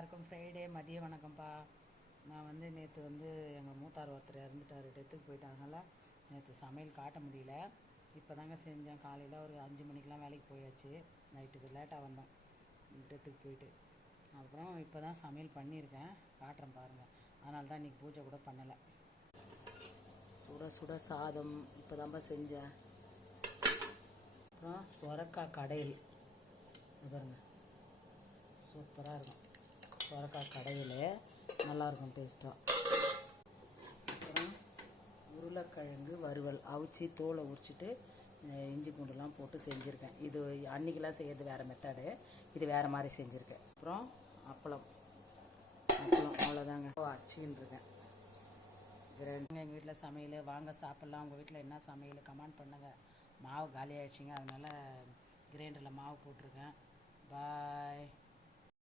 எல்லாருக்கும் ஃப்ரைடே மதிய வணக்கம்ப்பா. நான் வந்து நேற்று வந்து எங்கள் மூத்தார் ஒருத்தர் இறந்துட்டார், டெத்துக்கு போயிட்டாங்கனால நேற்று சமையல் காட்ட முடியல. இப்போ தாங்க செஞ்சேன். காலையில் ஒரு 5 மணிக்கெலாம் வேலைக்கு போயாச்சு. நைட்டுக்கு லேட்டாக வந்தோம் டெத்துக்கு போயிட்டு. அப்புறம் இப்போ தான் சமையல் பண்ணியிருக்கேன், காட்டுறேன் பாருங்கள். அதனால தான் இன்றைக்கி பூஜை கூட பண்ணலை. சுட சுட சாதம் இப்போ தான்ப்பா செஞ்சேன். அப்புறம் சொரக்காய் கடையில் பாருங்கள், சூப்பராக இருக்கும். சொரக்காய் கடையில் நல்லாயிருக்கும் டேஸ்ட்டாக. அப்புறம் உருளைக்கிழங்கு வறுவல் அவிச்சி தோலை உரிச்சிட்டு இஞ்சி பூண்டுலாம் போட்டு செஞ்சுருக்கேன். இது அன்றைக்கெலாம் செய்கிறது வேறு மெத்தடு, இது வேறு மாதிரி செஞ்சுருக்கேன். அப்புறம் அப்பளம் அவ்வளோதாங்க. அரிச்சின்னு இருக்கேன். எங்கள் வீட்டில் சமையல் வாங்க சாப்பிட்லாம். உங்கள் வீட்டில் என்ன சமையல் கமெண்ட் பண்ணுங்கள். மாவு காலி ஆகிடுச்சிங்க, அதனால் கிரைண்டரில் மாவு போட்டிருக்கேன். பாய்.